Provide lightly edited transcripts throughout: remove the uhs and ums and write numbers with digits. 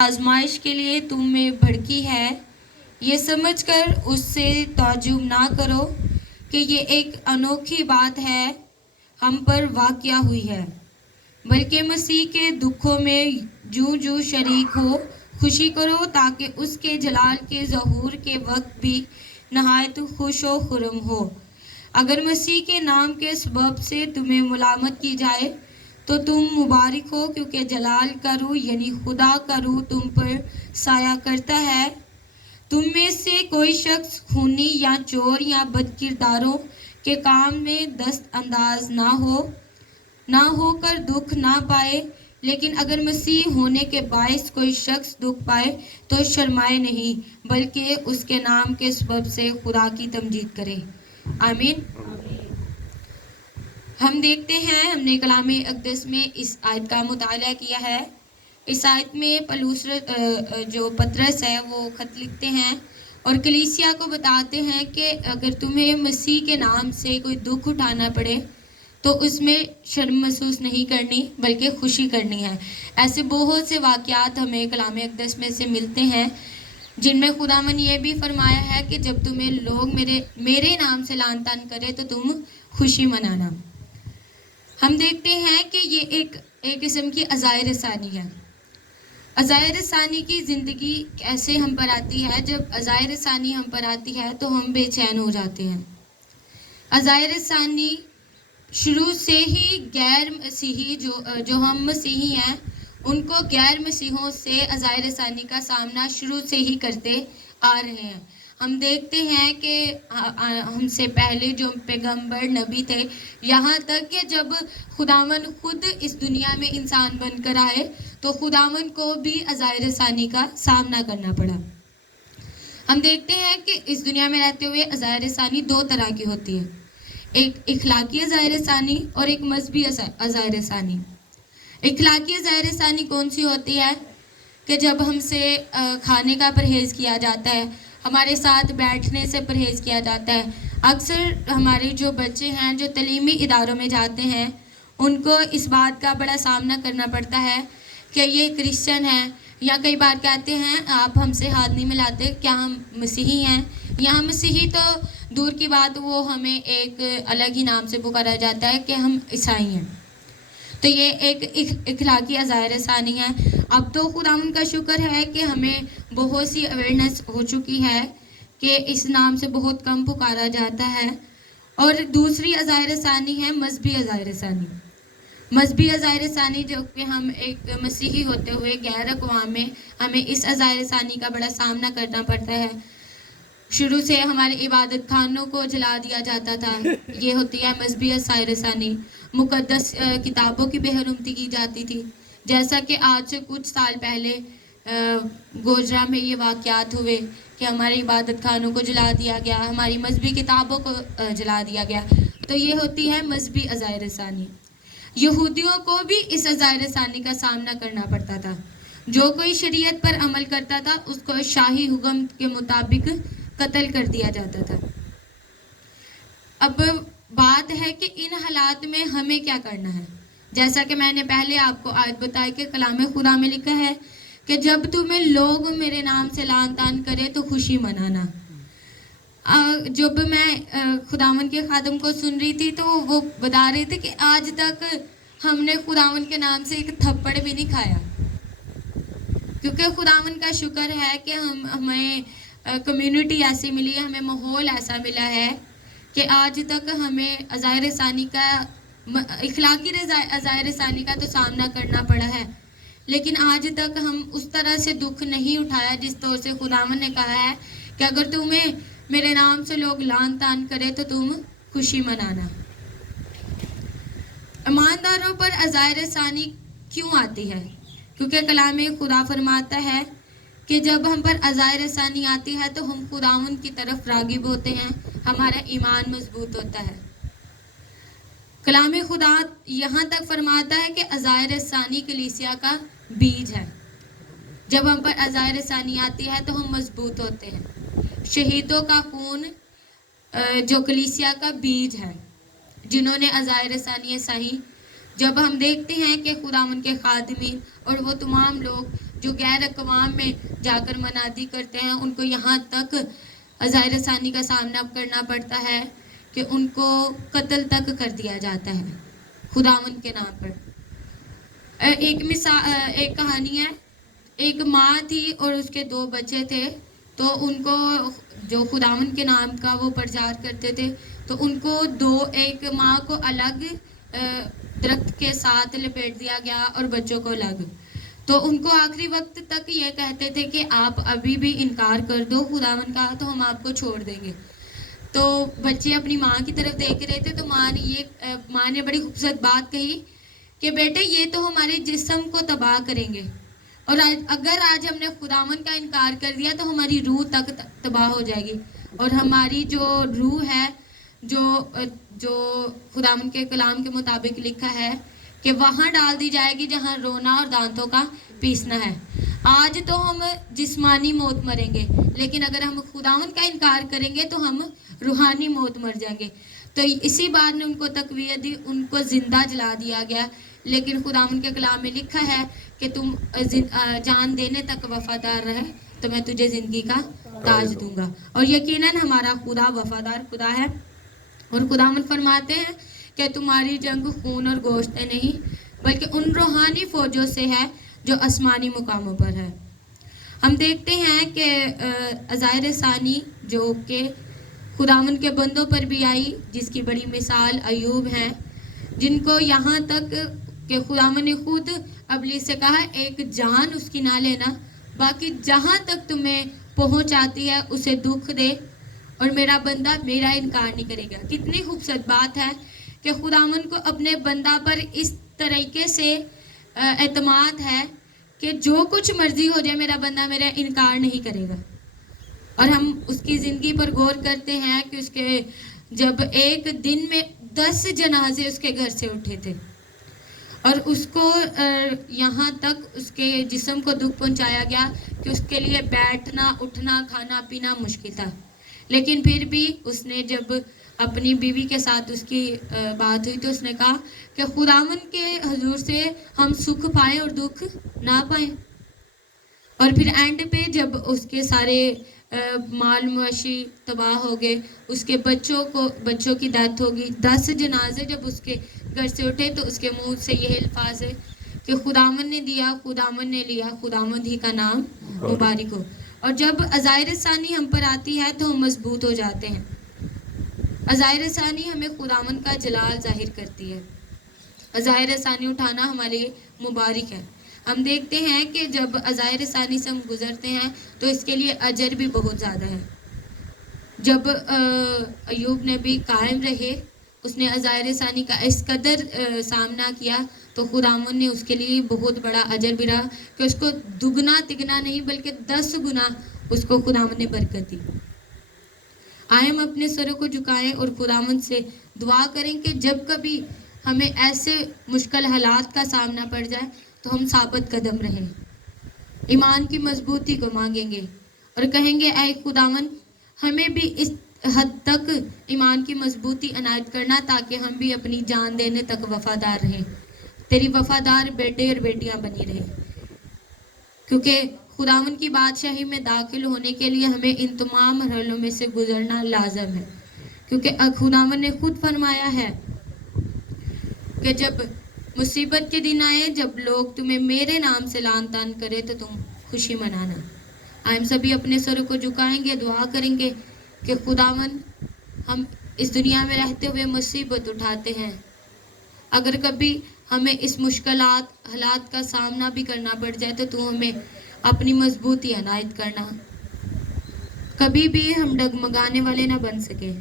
آزمائش کے لیے تم میں بھڑکی ہے، یہ سمجھ کر اس سے تعجب نہ کرو کہ یہ ایک انوکھی بات ہے ہم پر واقع ہوئی ہے، بلکہ مسیح کے دکھوں میں جو شریک ہو خوشی کرو تاکہ اس کے جلال کے ظہور کے وقت بھی نہایت خوش و خرم ہو۔ اگر مسیح کے نام کے سبب سے تمہیں ملامت کی جائے تو تم مبارک ہو، کیونکہ جلال کا روح یعنی خدا کا روح تم پر سایہ کرتا ہے۔ تم میں سے کوئی شخص خونی یا چور یا بد کرداروں کے کام میں دست انداز نہ ہو کر دکھ نہ پائے، لیکن اگر مسیح ہونے کے باعث کوئی شخص دکھ پائے تو شرمائے نہیں، بلکہ اس کے نام کے سبب سے خدا کی تمجید کرے۔ آمین۔ ہم دیکھتے ہیں، ہم نے کلام اقدس میں اس آیت کا مطالعہ کیا ہے۔ اس آیت میں جو پطرس ہے وہ خط لکھتے ہیں اور کلیسیا کو بتاتے ہیں کہ اگر تمہیں مسیح کے نام سے کوئی دکھ اٹھانا پڑے تو اس میں شرم محسوس نہیں کرنی بلکہ خوشی کرنی ہے۔ ایسے بہت سے واقعات ہمیں کلام اقدس میں سے ملتے ہیں جن میں خداوند یہ بھی فرمایا ہے کہ جب تمہیں لوگ میرے نام سے لعن طعن کرے تو تم خوشی منانا۔ ہم دیکھتے ہیں کہ یہ ایک قسم کی عزائر ثانی ہے۔ عزائر ثانی کی زندگی کیسے ہم پر آتی ہے؟ جب عزائر ثانی ہم پر آتی ہے تو ہم بے چین ہو جاتے ہیں۔ عزائر ثانی شروع سے ہی غیر مسیحی جو ہم مسیحی ہیں ان کو غیر مسیحوں سے عزائر ثانی کا سامنا شروع سے ہی کرتے آ رہے ہیں۔ ہم دیکھتے ہیں کہ ہم سے پہلے جو پیغمبر نبی تھے، یہاں تک کہ جب خداوند خود اس دنیا میں انسان بن کر آئے تو خداوند کو بھی عزائر ثانی کا سامنا کرنا پڑا۔ ہم دیکھتے ہیں کہ اس دنیا میں رہتے ہوئے عزائر ثانی دو طرح کی ہوتی ہے، ایک اخلاقی عزائر ثانی اور ایک مذہبی عزائر ثانی۔ اخلاقی عزائر ثانی کون سی ہوتی ہے؟ کہ جب ہم سے کھانے کا پرہیز کیا جاتا ہے، ہمارے ساتھ بیٹھنے سے پرہیز کیا جاتا ہے۔ اکثر ہمارے جو بچے ہیں جو تعلیمی اداروں میں جاتے ہیں ان کو اس بات کا بڑا سامنا کرنا پڑتا ہے کہ یہ کرسچن ہیں، یا کئی بار کہتے ہیں آپ ہم سے ہاتھ نہیں ملاتے، کیا ہم مسیحی ہیں؟ یہاں مسیحی تو دور کی بات، وہ ہمیں ایک الگ ہی نام سے پکارا جاتا ہے کہ ہم عیسائی ہیں۔ تو یہ ایک اخلاقی عزائر ثانی ہے۔ اب تو خداوند کا شکر ہے کہ ہمیں بہت سی اویئرنیس ہو چکی ہے کہ اس نام سے بہت کم پکارا جاتا ہے۔ اور دوسری عزائر ثانی ہے مذہبی عزائر ثانی۔ مذہبی عزائر ثانی جو کہ ہم ایک مسیحی ہوتے ہوئے غیر اقوام میں ہمیں اس عزائر ثانی کا بڑا سامنا کرنا پڑتا ہے۔ شروع سے ہمارے عبادت خانوں کو جلا دیا جاتا تھا، یہ ہوتی ہے مذہبی عزائر ثانی۔ مقدس کتابوں کی بے حرمتی کی جاتی تھی، جیسا کہ آج سے کچھ سال پہلے گوجرا میں یہ واقعات ہوئے کہ ہمارے عبادت خانوں کو جلا دیا گیا، ہماری مذہبی کتابوں کو جلا دیا گیا۔ تو یہ ہوتی ہے مذہبی عزائر ثانی۔ یہودیوں کو بھی اس عزائر ثانی کا سامنا کرنا پڑتا تھا۔ جو کوئی شریعت پر عمل کرتا تھا اس کو شاہی حکم کے مطابق قتل کر دیا جاتا تھا۔ اب بات ہے کہ ان حالات میں ہمیں کیا کرنا ہے؟ جیسا کہ میں نے پہلے آپ کو آیت بتائی کہ کلام خدا میں لکھا ہے کہ جب تمہیں لوگ میرے نام سے لعن طعن کرے تو خوشی منانا۔ جب میں خداوند کے خادم کو سن رہی تھی تو وہ بتا رہے تھے کہ آج تک ہم نے خداوند کے نام سے ایک تھپڑ بھی نہیں کھایا، کیونکہ خداوند کا شکر ہے کہ ہمیں کمیونٹی ایسی ملی ہے، ہمیں ماحول ایسا ملا ہے کہ آج تک ہمیں عزائر ثانی کا اخلاقی عزائر ثانی کا تو سامنا کرنا پڑا ہے، لیکن آج تک ہم اس طرح سے دکھ نہیں اٹھایا جس طور سے خداوند نے کہا ہے کہ اگر تمہیں میرے نام سے لوگ لعن طعن کرے تو تم خوشی منانا۔ ایمانداروں پر عزائر ثانی کیوں آتی ہے؟ کیونکہ کلام خدا فرماتا ہے کہ جب ہم پر عزائر ثانی آتی ہے تو ہم خداوند کی طرف راغب ہوتے ہیں، ہمارا ایمان مضبوط ہوتا ہے۔ کلام خدا یہاں تک فرماتا ہے کہ عزائر ثانی کلیسیا کا بیج ہے۔ جب ہم پر عزائر ثانی آتی ہے تو ہم مضبوط ہوتے ہیں۔ شہیدوں کا خون جو کلیسیا کا بیج ہے، جنہوں نے عزائر ثانی سہی، جب ہم دیکھتے ہیں کہ خداوند کے خادمین اور وہ تمام لوگ جو غیر اقوام میں جا کر منادی کرتے ہیں ان کو یہاں تک عزائر ثانی کا سامنا کرنا پڑتا ہے کہ ان کو قتل تک کر دیا جاتا ہے خداوند کے نام پر۔ ایک کہانی ہے، ایک ماں تھی اور اس کے 2 بچے تھے، تو ان کو جو خداوند کے نام کا وہ پرچار کرتے تھے، تو ان کو ایک ماں کو الگ درخت کے ساتھ لپیٹ دیا گیا اور بچوں کو الگ، تو ان کو آخری وقت تک یہ کہتے تھے کہ آپ ابھی بھی انکار کر دو خداوند کا تو ہم آپ کو چھوڑ دیں گے۔ تو بچے اپنی ماں کی طرف دیکھ رہے تھے، تو ماں نے بڑی خوبصورت بات کہی کہ بیٹے یہ تو ہمارے جسم کو تباہ کریں گے، اور اگر آج ہم نے خداوند کا انکار کر دیا تو ہماری روح تک تباہ ہو جائے گی، اور ہماری جو روح ہے جو خداوند کے کلام کے مطابق لکھا ہے کہ وہاں ڈال دی جائے گی جہاں رونا اور دانتوں کا پیسنا ہے۔ آج تو ہم جسمانی موت مریں گے، لیکن اگر ہم خداوند کا انکار کریں گے تو ہم روحانی موت مر جائیں گے۔ تو اسی بات نے ان کو تقویت دی، ان کو زندہ جلا دیا گیا، لیکن خداوند کے کلام میں لکھا ہے کہ تم جان دینے تک وفادار رہے تو میں تجھے زندگی کا تاج دوں گا، اور یقیناً ہمارا خدا وفادار خدا ہے، اور خداوند فرماتے ہیں کہ تمہاری جنگ خون اور گوشت سے نہیں بلکہ ان روحانی فوجوں سے ہے جو آسمانی مقاموں پر ہے۔ ہم دیکھتے ہیں کہ عزائر ثانی جو کہ خداوند کے بندوں پر بھی آئی، جس کی بڑی مثال ایوب ہیں، جن کو یہاں تک کہ خداوند نے خود ابلیس سے کہا ایک جان اس کی نہ لینا، باقی جہاں تک تمہیں پہنچ آتی ہے اسے دکھ دے، اور میرا بندہ میرا انکار نہیں کرے گا۔ کتنی خوبصورت بات ہے کہ خداوند کو اپنے بندہ پر اس طریقے سے اعتماد ہے کہ جو کچھ مرضی ہو جائے میرا بندہ میرا انکار نہیں کرے گا۔ اور ہم اس کی زندگی پر غور کرتے ہیں کہ اس کے جب ایک دن میں 10 جنازے اس کے گھر سے اٹھے تھے، اور اس کو یہاں تک اس کے جسم کو دکھ پہنچایا گیا کہ اس کے لیے بیٹھنا اٹھنا کھانا پینا مشکل تھا، لیکن پھر بھی اس نے جب اپنی بیوی کے ساتھ اس کی بات ہوئی تو اس نے کہا کہ خداوند کے حضور سے ہم سکھ پائیں اور دکھ نہ پائیں۔ اور پھر اینڈ پہ جب اس کے سارے مال مویشی تباہ ہو گئے، اس کے بچوں کی ڈیتھ ہوگی، 10 جنازے جب اس کے گھر سے اٹھے تو اس کے منہ سے یہ الفاظ ہے کہ خداوند نے دیا خداوند نے لیا، خداوند ہی کا نام مبارک ہو۔ اور جب عزائر ثانی ہم پر آتی ہے تو ہم مضبوط ہو جاتے ہیں۔ عزائر ثانی ہمیں خداوند کا جلال ظاہر کرتی ہے، عزائر ثانی اٹھانا ہمارے لیے مبارک ہے۔ ہم دیکھتے ہیں کہ جب عزائر ثانی سے ہم گزرتے ہیں تو اس کے لیے اجر بھی بہت زیادہ ہے۔ جب ایوب نے بھی قائم رہے، اس نے عزائر ثانی کا اس قدر سامنا کیا تو خداوند نے اس کے لیے بہت بڑا اجر بھی رہا کہ اس کو دگنا تگنا نہیں بلکہ 10 گنا اس کو خداوند نے برکت دی۔ آئے ہم اپنے سروں کو جھکائیں اور خداوند سے دعا کریں کہ جب کبھی ہمیں ایسے مشکل حالات کا سامنا پڑ جائے تو ہم ثابت قدم رہیں، ایمان کی مضبوطی کو مانگیں گے اور کہیں گے اے خداوند ہمیں بھی اس حد تک ایمان کی مضبوطی عنایت کرنا تاکہ ہم بھی اپنی جان دینے تک وفادار رہیں، تیری وفادار بیٹے اور بیٹیاں بنی رہیں، کیونکہ خداوند کی بادشاہی میں داخل ہونے کے لیے ہمیں ان تمام مرحلوں میں سے گزرنا لازم ہے، کیونکہ خداوند نے خود فرمایا ہے کہ جب مصیبت کے دن آئے، جب لوگ تمہیں میرے نام سے لعن طعن کرے تو تم خوشی منانا۔ ہم سبھی اپنے سروں کو جھکائیں گے، دعا کریں گے کہ خداوند ہم اس دنیا میں رہتے ہوئے مصیبت اٹھاتے ہیں، اگر کبھی ہمیں اس مشکلات حالات کا سامنا بھی کرنا پڑ جائے تو تو ہمیں اپنی مضبوطی عنایت کرنا، کبھی بھی ہم ڈگمگانے والے نہ بن سکے۔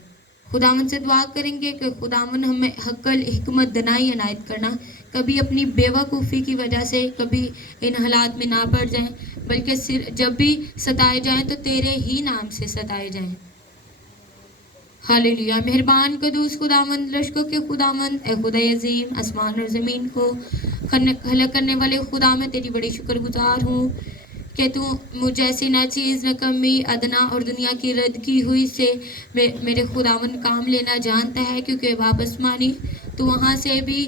خداوند سے دعا کریں گے کہ خداوند ہمیں عقل حکمت دانائی عنایت کرنا، کبھی اپنی بیوقوفی کی وجہ سے کبھی ان حالات میں نہ پڑ جائیں، بلکہ جب بھی ستائے جائیں تو تیرے ہی نام سے ستائے جائیں۔ ہاللیلویا۔ مہربان قدوس خداوند لشکروں کے خداوند، اے خدائے عظیم، آسمان اور زمین کو خلق کرنے والے خدا، میں تیری بڑی شکر گزار ہوں کہ تو مجھ ایسی ناچیز نہ کمی ادنا اور دنیا کی رد کی ہوئی سے میرے خداوند کام لینا جانتا ہے، کیونکہ واپس مانی تو وہاں سے بھی